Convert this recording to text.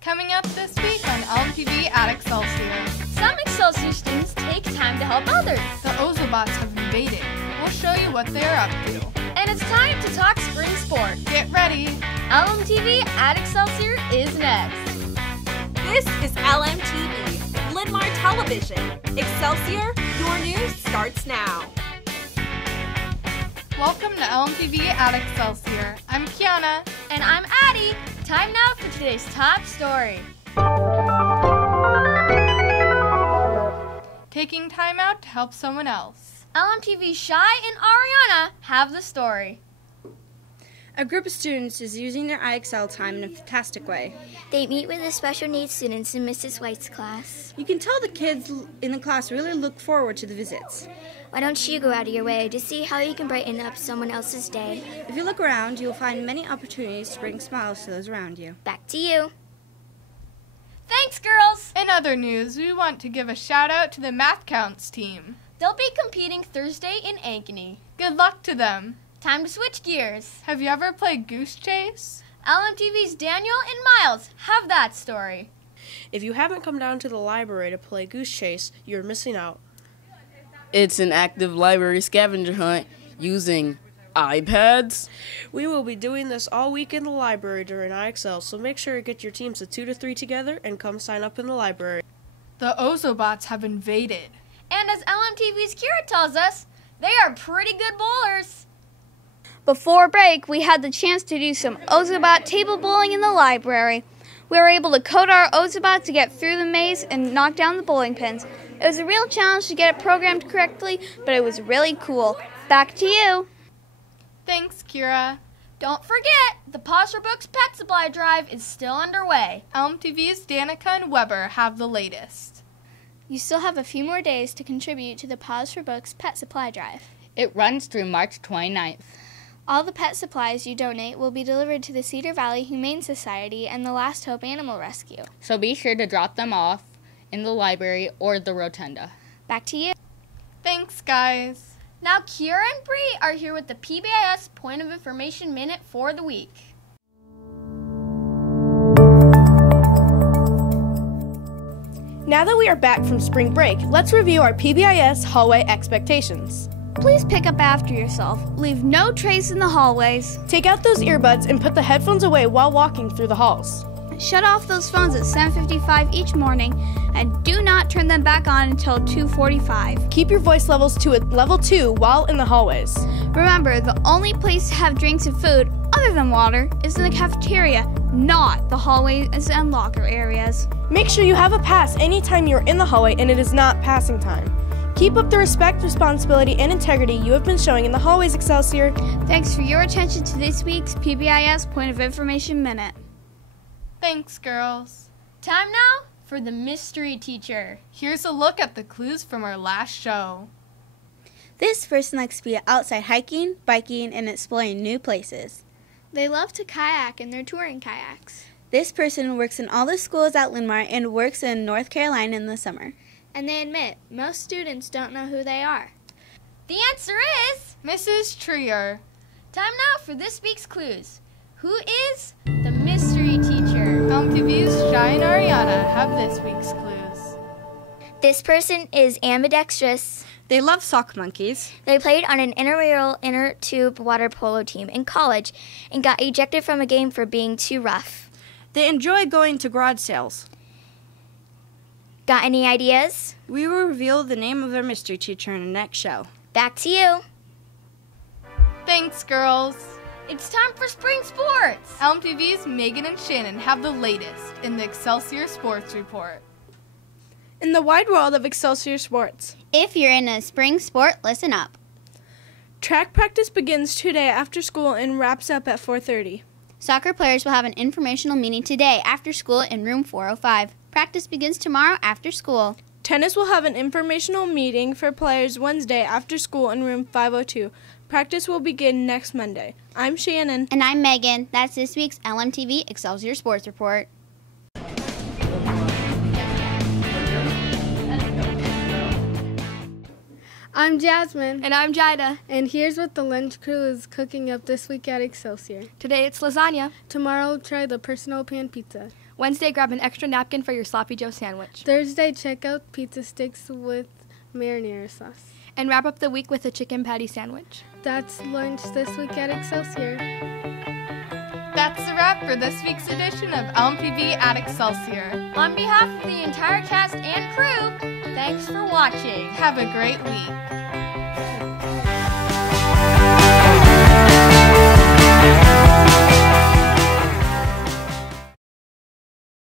Coming up this week on LMTV at Excelsior. Some Excelsior students take time to help others. The Ozobots have invaded. We'll show you what they're up to. And it's time to talk spring sport. Get ready. LMTV at Excelsior is next. This is LMTV, Linn-Mar Television. Excelsior, your news starts now. Welcome to LMTV at Excelsior. I'm Kiana. And I'm Addie. Time now for today's top story. Taking time out to help someone else. LMTV's Shai and Ariana have the story. A group of students is using their IXL time in a fantastic way. They meet with the special needs students in Mrs. White's class. You can tell the kids in the class really look forward to the visits. Why don't you go out of your way to see how you can brighten up someone else's day? If you look around, you will find many opportunities to bring smiles to those around you. Back to you. Thanks, girls! In other news, we want to give a shout out to the Math Counts team. They'll be competing Thursday in Ankeny. Good luck to them. Time to switch gears. Have you ever played Goose Chase? LMTV's Daniel and Miles have that story. If you haven't come down to the library to play Goose Chase, you're missing out. It's an active library scavenger hunt using iPads. We will be doing this all week in the library during IXL, so make sure to get your teams of 2 to 3 together and come sign up in the library. The Ozobots have invaded. And as LMTV's Kira tells us, they are pretty good bowlers. Before break, we had the chance to do some Ozobot table bowling in the library. We were able to code our Ozobot to get through the maze and knock down the bowling pins. It was a real challenge to get it programmed correctly, but it was really cool. Back to you. Thanks, Kira. Don't forget, the Pause for Books Pet Supply Drive is still underway. LMTV's Danica and Weber have the latest. You still have a few more days to contribute to the Pause for Books Pet Supply Drive. It runs through March 29th. All the pet supplies you donate will be delivered to the Cedar Valley Humane Society and the Last Hope Animal Rescue. So be sure to drop them off in the library or the rotunda. Back to you. Thanks, guys. Now Kira and Bree are here with the PBIS Point of Information Minute for the week. Now that we are back from spring break, let's review our PBIS hallway expectations. Please pick up after yourself. Leave no trace in the hallways. Take out those earbuds and put the headphones away while walking through the halls. Shut off those phones at 7:55 each morning and do not turn them back on until 2:45. Keep your voice levels to a level 2 while in the hallways. Remember, the only place to have drinks and food other than water is in the cafeteria, not the hallways and locker areas. Make sure you have a pass anytime you're in the hallway and it is not passing time. Keep up the respect, responsibility, and integrity you have been showing in the hallways, Excelsior. Thanks for your attention to this week's PBIS Point of Information Minute. Thanks, girls. Time now for the Mystery Teacher. Here's a look at the clues from our last show. This person likes to be outside hiking, biking, and exploring new places. They love to kayak in their touring kayaks. This person works in all the schools at Linn-Mar and works in North Carolina in the summer. And they admit, most students don't know who they are. The answer is Mrs. Trier. Time now for this week's clues. Who is the Mystery Teacher? LMTV's Shai and Ariana have this week's clues. This person is ambidextrous. They love sock monkeys. They played on an intramural inner tube water polo team in college and got ejected from a game for being too rough. They enjoy going to garage sales. Got any ideas? We will reveal the name of our mystery teacher in the next show. Back to you. Thanks, girls. It's time for spring sports. LMTV's Megan and Shannon have the latest in the Excelsior Sports Report. In the wide world of Excelsior sports, If you're in a spring sport, listen up. track practice begins today after school and wraps up at 4:30. Soccer players will have an informational meeting today after school in room 405. Practice begins tomorrow after school. Tennis will have an informational meeting for players Wednesday after school in room 502. Practice will begin next Monday. I'm Shannon. And I'm Megan. That's this week's LMTV Excelsior Sports Report. I'm Jasmine. And I'm Jida. And here's what the lunch crew is cooking up this week at Excelsior. Today it's lasagna. Tomorrow, try the personal pan pizza. Wednesday, grab an extra napkin for your Sloppy Joe sandwich. Thursday, check out pizza sticks with marinara sauce. And wrap up the week with a chicken patty sandwich. That's lunch this week at Excelsior. That's a wrap for this week's edition of LMTV at Excelsior. On behalf of the entire cast and crew, thanks for watching. Have a great week.